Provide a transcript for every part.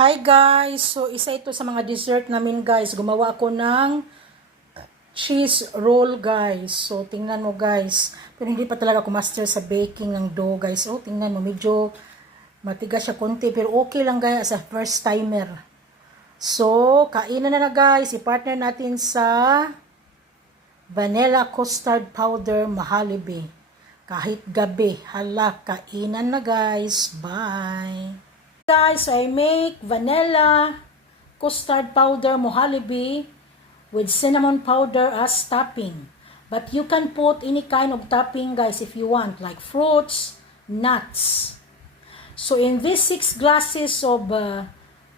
Hi guys! So isa ito sa mga dessert namin guys. Gumawa ako ng cheese roll guys. So tingnan mo guys. Pero hindi pa talaga ako master sa baking ng dough guys. So tingnan mo medyo matigas siya konti. Pero okay lang guys as a first timer. So kainan na guys. I-partner natin sa vanilla custard powder Mahalibi. Kahit gabi. Hala, kainan na guys. Bye! Guys, I make vanilla custard powder Mohalibi with cinnamon powder as topping. But you can put any kind of topping guys if you want, like fruits, nuts. So in these 6 glasses of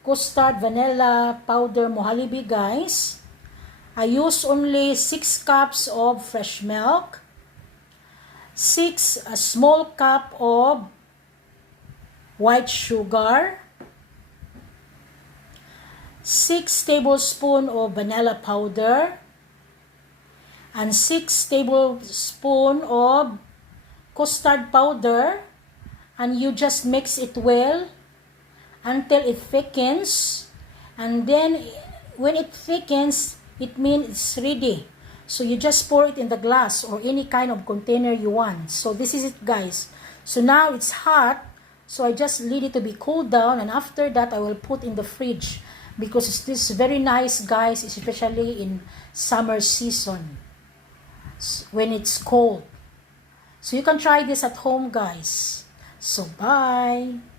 custard vanilla powder Mohalibi guys, I use only 6 cups of fresh milk, 6 small cup of white sugar, 6 tablespoons of vanilla powder, and 6 tablespoons of custard powder, and you just mix it well until it thickens, and then when it thickens, it means it's ready. So you just pour it in the glass or any kind of container you want. So this is it guys. So now it's hot. So I just let it to be cooled down, and after that I will put in the fridge because this is very nice guys, especially in summer season when it's cold. So you can try this at home guys. So bye.